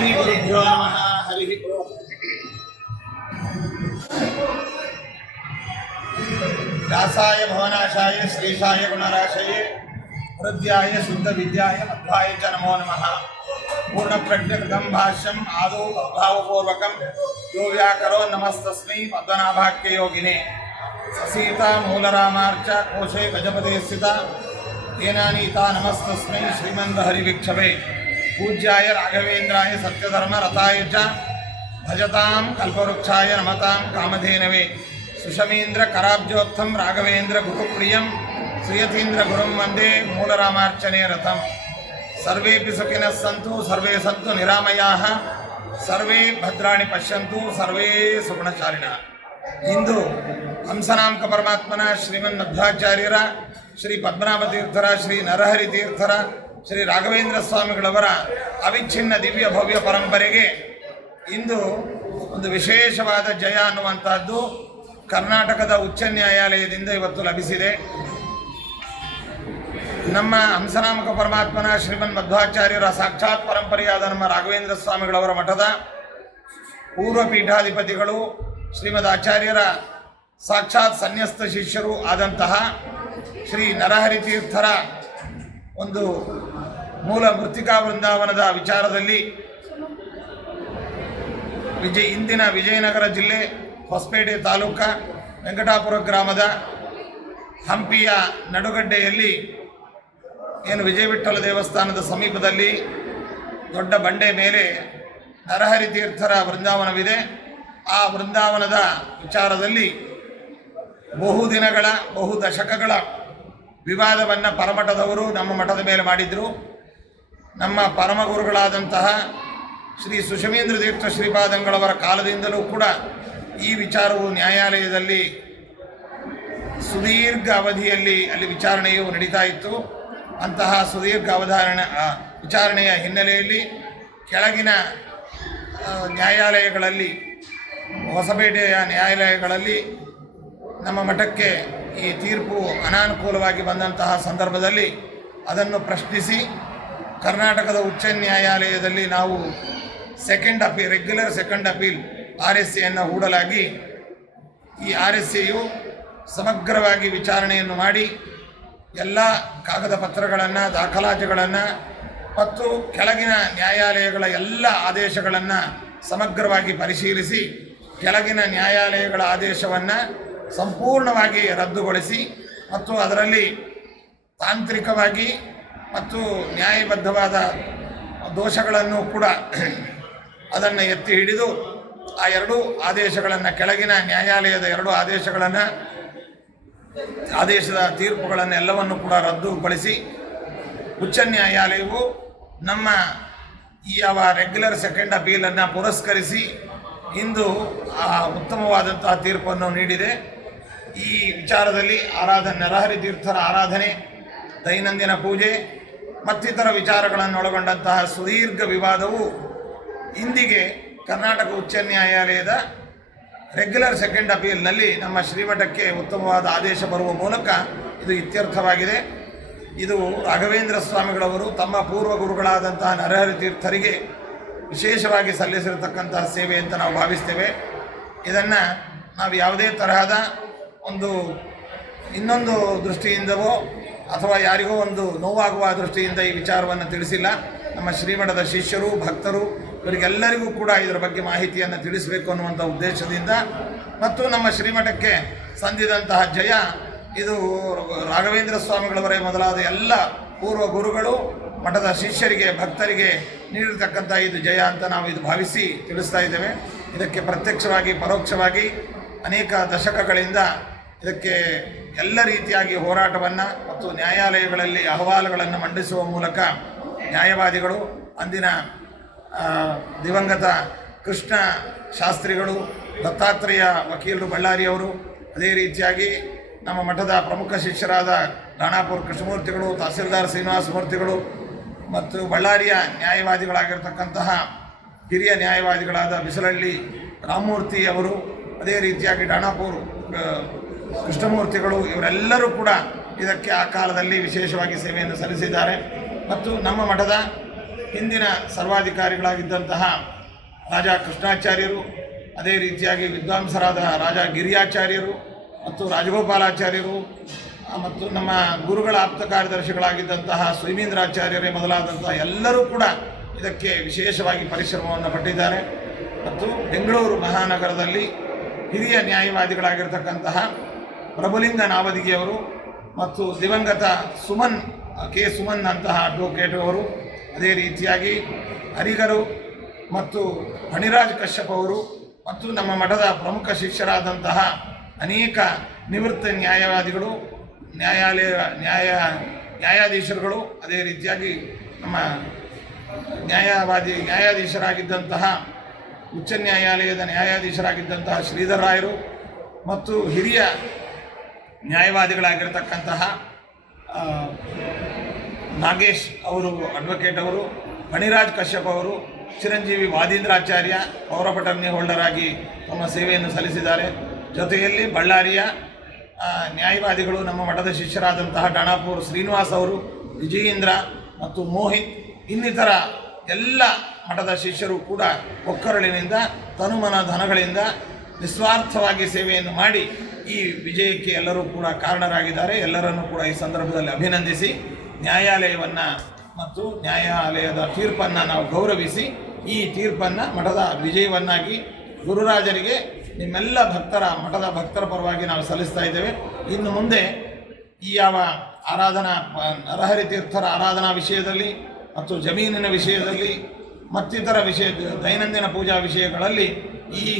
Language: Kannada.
श्रीगुरुभ्यो नमः। हरि ओम। व्यासाय भवनाशाय श्रीशाय गुणराशये हृद्याय शुद्ध विद्याय मध्वाय च नमो नमः। पूर्णप्रज्ञकृतं भाष्यम् आदौ तद्भावपूर्वकं यो व्याकरो नमस्तस्मै मध्वनाभाख्य योगिने ससीता मूलरामार्च कोशे गजपते स्थिता तेनानीता नमस्तस्मै श्रीमन्हरिवीक्षवे पूज्याय राघवेन्द्राय सत्यधर्म रताय च भजतां कल्पवृक्षाय नमतां कामधेनवे सुषमीन्द्र कराब्जोत्थं राघवेन्द्र गुरुप्रियं श्रियतीन्द्र गुरुं वन्दे मूलरामार्चने रतं। सर्वेपि सुखिनः सन्तु सर्वे सन्तु निरामयाः सर्वे भद्राणि पश्यन्तु सर्वे सुगुणचारिणः। ಇಂದು ಹಂಸನಾಮಕ ಪರಮಾತ್ಮನ ಶ್ರೀಮನ್ಮಧ್ವಾಚಾರ್ಯರ ಶ್ರೀ ಪದ್ಮನಾಭತೀರ್ಥರ ಶ್ರೀ ನರಹರಿ ತೀರ್ಥರ ಶ್ರೀ ರಾಘವೇಂದ್ರ ಸ್ವಾಮಿಗಳವರ ಅವಿಚ್ಛಿನ್ನ ದಿವ್ಯ ಭವ್ಯ ಪರಂಪರೆಗೆ ಇಂದು ಒಂದು ವಿಶೇಷವಾದ ಜಯ ಅನ್ನುವಂತಹದ್ದು ಕರ್ನಾಟಕದ ಉಚ್ಚ ನ್ಯಾಯಾಲಯದಿಂದ ಇವತ್ತು ಲಭಿಸಿದೆ. ನಮ್ಮ ಹಂಸನಾಮಕ ಪರಮಾತ್ಮನ ಶ್ರೀಮನ್ ಮಧ್ವಾಚಾರ್ಯರ ಸಾಕ್ಷಾತ್ ಪರಂಪರೆಯಾದ ನಮ್ಮ ರಾಘವೇಂದ್ರ ಸ್ವಾಮಿಗಳವರ ಮಠದ ಪೂರ್ವ ಪೀಠಾಧಿಪತಿಗಳು ಶ್ರೀಮದ್ ಆಚಾರ್ಯರ ಸಾಕ್ಷಾತ್ ಸನ್ಯಸ್ತ ಶಿಷ್ಯರು ಆದಂತಹ ಶ್ರೀ ನರಹರಿ ತೀರ್ಥರ ಒಂದು ಮೂಲ ಮೃತ್ತಿಕಾ ವೃಂದಾವನದ ವಿಚಾರದಲ್ಲಿ ಇಂದಿನ ವಿಜಯನಗರ ಜಿಲ್ಲೆ ಹೊಸಪೇಟೆ ತಾಲೂಕ ವೆಂಕಟಾಪುರ ಗ್ರಾಮದ ಹಂಪಿಯ ನಡುಗಡ್ಡೆಯಲ್ಲಿ ಏನು ವಿಜಯವಿಠ್ಠಲ ದೇವಸ್ಥಾನದ ಸಮೀಪದಲ್ಲಿ ದೊಡ್ಡ ಬಂಡೆ ಮೇಲೆ ನರಹರಿ ತೀರ್ಥರ ವೃಂದಾವನವಿದೆ. ಆ ವೃಂದಾವನದ ವಿಚಾರದಲ್ಲಿ ಬಹುದಿನಗಳ ಬಹು ದಶಕಗಳ ವಿವಾದವನ್ನು ಪರಮಠದವರು ನಮ್ಮ ಮಠದ ಮೇಲೆ ಮಾಡಿದರು. ನಮ್ಮ ಪರಮಗುರುಗಳಾದಂತಹ ಶ್ರೀ ಸುಷಮೀಂದ್ರ ತೀರ್ಥ ಶ್ರೀಪಾದಂಗಳವರ ಕಾಲದಿಂದಲೂ ಕೂಡ ಈ ವಿಚಾರವು ನ್ಯಾಯಾಲಯದಲ್ಲಿ ಸುದೀರ್ಘ ಅವಧಿಯಲ್ಲಿ ಅಲ್ಲಿ ವಿಚಾರಣೆಯು ನಡೀತಾ ಇತ್ತು. ಅಂತಹ ಸುದೀರ್ಘ ವಿಚಾರಣೆಯ ಹಿನ್ನೆಲೆಯಲ್ಲಿ ಕೆಳಗಿನ ನ್ಯಾಯಾಲಯಗಳಲ್ಲಿ ಹೊಸಪೇಟೆಯ ನ್ಯಾಯಾಲಯಗಳಲ್ಲಿ ನಮ್ಮ ಮಠಕ್ಕೆ ಈ ತೀರ್ಪು ಅನಾನುಕೂಲವಾಗಿ ಬಂದಂತಹ ಸಂದರ್ಭದಲ್ಲಿ ಅದನ್ನು ಪ್ರಶ್ನಿಸಿ ಕರ್ನಾಟಕದ ಉಚ್ಚ ನ್ಯಾಯಾಲಯದಲ್ಲಿ ನಾವು ರೆಗ್ಯುಲರ್ ಸೆಕೆಂಡ್ ಅಪೀಲ್ RSAಯನ್ನು ಹೂಡಲಾಗಿ ಈ RSAಯು ಸಮಗ್ರವಾಗಿ ವಿಚಾರಣೆಯನ್ನು ಮಾಡಿ ಎಲ್ಲ ಕಾಗದ ಪತ್ರಗಳನ್ನು ದಾಖಲಾತಿಗಳನ್ನು ಮತ್ತು ಕೆಳಗಿನ ನ್ಯಾಯಾಲಯಗಳ ಎಲ್ಲ ಆದೇಶಗಳನ್ನು ಸಮಗ್ರವಾಗಿ ಪರಿಶೀಲಿಸಿ ಕೆಳಗಿನ ನ್ಯಾಯಾಲಯಗಳ ಆದೇಶವನ್ನು ಸಂಪೂರ್ಣವಾಗಿ ರದ್ದುಗೊಳಿಸಿ ಮತ್ತು ಅದರಲ್ಲಿ ತಾಂತ್ರಿಕವಾಗಿ ಮತ್ತು ನ್ಯಾಯಬದ್ಧವಾದ ದೋಷಗಳನ್ನು ಕೂಡ ಅದನ್ನು ಎತ್ತಿ ಹಿಡಿದು ಆ ಎರಡೂ ಆದೇಶಗಳನ್ನು ಕೆಳಗಿನ ನ್ಯಾಯಾಲಯದ ಎರಡೂ ಆದೇಶದ ತೀರ್ಪುಗಳನ್ನು ಎಲ್ಲವನ್ನು ಕೂಡ ರದ್ದುಗೊಳಿಸಿ ಉಚ್ಚ ನ್ಯಾಯಾಲಯವು ನಮ್ಮ ರೆಗ್ಯುಲರ್ ಸೆಕೆಂಡ್ ಅಪೀಲನ್ನು ಪುರಸ್ಕರಿಸಿ ಇಂದು ಉತ್ತಮವಾದಂತಹ ತೀರ್ಪನ್ನು ನೀಡಿದೆ. ಈ ವಿಚಾರದಲ್ಲಿ ನರಹರಿ ತೀರ್ಥರ ಆರಾಧನೆ, ದೈನಂದಿನ ಪೂಜೆ ಮತ್ತಿತರ ವಿಚಾರಗಳನ್ನು ಒಳಗೊಂಡಂತಹ ಸುದೀರ್ಘ ವಿವಾದವು ಇಂದಿಗೆ ಕರ್ನಾಟಕ ಉಚ್ಚ ನ್ಯಾಯಾಲಯದ ರೆಗ್ಯುಲರ್ ಸೆಕೆಂಡ್ ಅಪೀಲ್ನಲ್ಲಿ ನಮ್ಮ ಶ್ರೀಮಠಕ್ಕೆ ಉತ್ತಮವಾದ ಆದೇಶ ಬರುವ ಮೂಲಕ ಇದು ಇತ್ಯರ್ಥವಾಗಿದೆ. ಇದು ರಾಘವೇಂದ್ರ ಸ್ವಾಮಿಗಳವರು ತಮ್ಮ ಪೂರ್ವ ಗುರುಗಳಾದಂತಹ ನರಹರಿ ತೀರ್ಥರಿಗೆ ವಿಶೇಷವಾಗಿ ಸಲ್ಲಿಸಿರತಕ್ಕಂತಹ ಸೇವೆ ಅಂತ ನಾವು ಭಾವಿಸ್ತೇವೆ. ಇದನ್ನು ನಾವು ಯಾವುದೇ ತರಹದ ಇನ್ನೊಂದು ದೃಷ್ಟಿಯಿಂದವೋ ಅಥವಾ ಯಾರಿಗೋ ಒಂದು ನೋವಾಗುವ ದೃಷ್ಟಿಯಿಂದ ಈ ವಿಚಾರವನ್ನು ತಿಳಿಸಿಲ್ಲ. ನಮ್ಮ ಶ್ರೀಮಠದ ಶಿಷ್ಯರು, ಭಕ್ತರು ಇವರಿಗೆಲ್ಲರಿಗೂ ಕೂಡ ಇದರ ಬಗ್ಗೆ ಮಾಹಿತಿಯನ್ನು ತಿಳಿಸಬೇಕು ಅನ್ನುವಂಥ ಉದ್ದೇಶದಿಂದ ಮತ್ತು ನಮ್ಮ ಶ್ರೀಮಠಕ್ಕೆ ಸಂದಿದಂತಹ ಜಯ ಇದು ರಾಘವೇಂದ್ರ ಸ್ವಾಮಿಗಳವರೇ ಮೊದಲಾದ ಎಲ್ಲ ಪೂರ್ವ ಗುರುಗಳು ಮಠದ ಶಿಷ್ಯರಿಗೆ, ಭಕ್ತರಿಗೆ ನೀಡಿರ್ತಕ್ಕಂಥ ಇದು ಜಯ ಅಂತ ನಾವು ಇದು ಭಾವಿಸಿ ತಿಳಿಸ್ತಾ ಇದ್ದೇವೆ. ಇದಕ್ಕೆ ಪ್ರತ್ಯಕ್ಷವಾಗಿ ಪರೋಕ್ಷವಾಗಿ ಅನೇಕ ದಶಕಗಳಿಂದ ಇದಕ್ಕೆ ಎಲ್ಲ ರೀತಿಯಾಗಿ ಹೋರಾಟವನ್ನು ಮತ್ತು ನ್ಯಾಯಾಲಯಗಳಲ್ಲಿ ಅಹವಾಲುಗಳನ್ನು ಮಂಡಿಸುವ ಮೂಲಕ ನ್ಯಾಯವಾದಿಗಳು, ಅಂದಿನ ದಿವಂಗತ ಕೃಷ್ಣ ಶಾಸ್ತ್ರಿಗಳು, ದತ್ತಾತ್ರೇಯ ವಕೀಲರು ಬಳ್ಳಾರಿಯವರು, ಅದೇ ರೀತಿಯಾಗಿ ನಮ್ಮ ಮಠದ ಪ್ರಮುಖ ಶಿಷ್ಯರಾದ ದಾಣಾಪುರ ಕೃಷ್ಣಮೂರ್ತಿಗಳು, ತಹಸೀಲ್ದಾರ್ ಶ್ರೀನಿವಾಸ ಮೂರ್ತಿಗಳು ಮತ್ತು ಬಳ್ಳಾರಿಯ ನ್ಯಾಯವಾದಿಗಳಾಗಿರ್ತಕ್ಕಂತಹ ಹಿರಿಯ ನ್ಯಾಯವಾದಿಗಳಾದ ಬಿಸಲಹಳ್ಳಿ ರಾಮಮೂರ್ತಿ ಅವರು, ಅದೇ ರೀತಿಯಾಗಿ ದಾಣಾಪುರ ಕೃಷ್ಣಮೂರ್ತಿಗಳು ಇವರೆಲ್ಲರೂ ಕೂಡ ಇದಕ್ಕೆ ಆ ಕಾಲದಲ್ಲಿ ವಿಶೇಷವಾಗಿ ಸೇವೆಯನ್ನು ಸಲ್ಲಿಸಿದ್ದಾರೆ. ಮತ್ತು ನಮ್ಮ ಮಠದ ಹಿಂದಿನ ಸರ್ವಾಧಿಕಾರಿಗಳಾಗಿದ್ದಂತಹ ರಾಜ ಕೃಷ್ಣಾಚಾರ್ಯರು, ಅದೇ ರೀತಿಯಾಗಿ ವಿದ್ವಾಂಸರಾದ ರಾಜ ಗಿರಿಯಾಚಾರ್ಯರು ಮತ್ತು ರಾಜಗೋಪಾಲಾಚಾರ್ಯರು ಮತ್ತು ನಮ್ಮ ಗುರುಗಳ ಆಪ್ತ ಕಾರ್ಯದರ್ಶಿಗಳಾಗಿದ್ದಂತಹ ಸ್ವೈಮೀಂದ್ರಾಚಾರ್ಯರೇ ಮೊದಲಾದಂತಹ ಎಲ್ಲರೂ ಕೂಡ ಇದಕ್ಕೆ ವಿಶೇಷವಾಗಿ ಪರಿಶ್ರಮವನ್ನು ಪಟ್ಟಿದ್ದಾರೆ. ಮತ್ತು ಬೆಂಗಳೂರು ಮಹಾನಗರದಲ್ಲಿ ಹಿರಿಯ ನ್ಯಾಯವಾದಿಗಳಾಗಿರ್ತಕ್ಕಂತಹ ಪ್ರಭುಲಿಂಗ ನಾವದಿಗೆಯವರು ಮತ್ತು ದಿವಂಗತ ಕೆ ಸುಮನ್ ಅಂತಹ ಅಡ್ವೊಕೇಟ್ ಅವರು, ಅದೇ ರೀತಿಯಾಗಿ ಹರಿಗರು ಮತ್ತು ಫಣಿರಾಜ್ ಕಶ್ಯಪ್ ಅವರು ಮತ್ತು ನಮ್ಮ ಮಠದ ಪ್ರಮುಖ ಶಿಷ್ಯರಾದಂತಹ ಅನೇಕ ನಿವೃತ್ತ ನ್ಯಾಯವಾದಿಗಳು, ನ್ಯಾಯಾಧೀಶರುಗಳು, ಅದೇ ರೀತಿಯಾಗಿ ನಮ್ಮ ನ್ಯಾಯಾಧೀಶರಾಗಿದ್ದಂತಹ ಉಚ್ಚ ನ್ಯಾಯಾಲಯದ ನ್ಯಾಯಾಧೀಶರಾಗಿದ್ದಂತಹ ಶ್ರೀಧರ್ ರಾಯರು ಮತ್ತು ಹಿರಿಯ ನ್ಯಾಯವಾದಿಗಳಾಗಿರ್ತಕ್ಕಂತಹ ನಾಗೇಶ್ ಅವರು ಅಡ್ವೊಕೇಟ್ ಅವರು, ಫಣಿರಾಜ್ ಕಶ್ಯಪ್ ಅವರು, ಚಿರಂಜೀವಿ ವಾದೀಂದ್ರಾಚಾರ್ಯ ಪವರ್ ಅಟರ್ನಿ ಹೋಲ್ಡರ್ ಆಗಿ ತಮ್ಮ ಸೇವೆಯನ್ನು ಸಲ್ಲಿಸಿದ್ದಾರೆ. ಜೊತೆಯಲ್ಲಿ ಬಳ್ಳಾರಿಯ ನ್ಯಾಯವಾದಿಗಳು ನಮ್ಮ ಮಠದ ಶಿಷ್ಯರಾದಂತಹ ಡಾಣಾಪುರ್ ಶ್ರೀನಿವಾಸ್ ಅವರು, ವಿಜಯೇಂದ್ರ ಮತ್ತು ಮೋಹಿತ್ ಇನ್ನಿತರ ಎಲ್ಲ ಮಠದ ಶಿಷ್ಯರು ಕೂಡ ಒಕ್ಕರಳಿನಿಂದ ತನುಮನ ಧನಗಳಿಂದ ನಿಸ್ವಾರ್ಥವಾಗಿ ಸೇವೆಯನ್ನು ಮಾಡಿ ಈ ವಿಜಯಕ್ಕೆ ಎಲ್ಲರೂ ಕೂಡ ಕಾರಣರಾಗಿದ್ದಾರೆ. ಎಲ್ಲರನ್ನೂ ಕೂಡ ಈ ಸಂದರ್ಭದಲ್ಲಿ ಅಭಿನಂದಿಸಿ ನ್ಯಾಯಾಲಯವನ್ನು ಮತ್ತು ನ್ಯಾಯಾಲಯದ ತೀರ್ಪನ್ನು ನಾವು ಗೌರವಿಸಿ ಈ ತೀರ್ಪನ್ನು ಮಠದ ವಿಜಯವನ್ನಾಗಿ ಗುರುರಾಜರಿಗೆ ನಿಮ್ಮೆಲ್ಲ ಮಠದ ಭಕ್ತರ ಪರವಾಗಿ ನಾವು ಸಲ್ಲಿಸ್ತಾ ಇದ್ದೇವೆ. ಇನ್ನು ಮುಂದೆ ಈ ಯಾವ ನರಹರಿ ತೀರ್ಥರ ಆರಾಧನಾ ವಿಷಯದಲ್ಲಿ ಮತ್ತು ಜಮೀನಿನ ವಿಷಯದಲ್ಲಿ ಮತ್ತಿತರ ದೈನಂದಿನ ಪೂಜಾ ವಿಷಯಗಳಲ್ಲಿ ಈ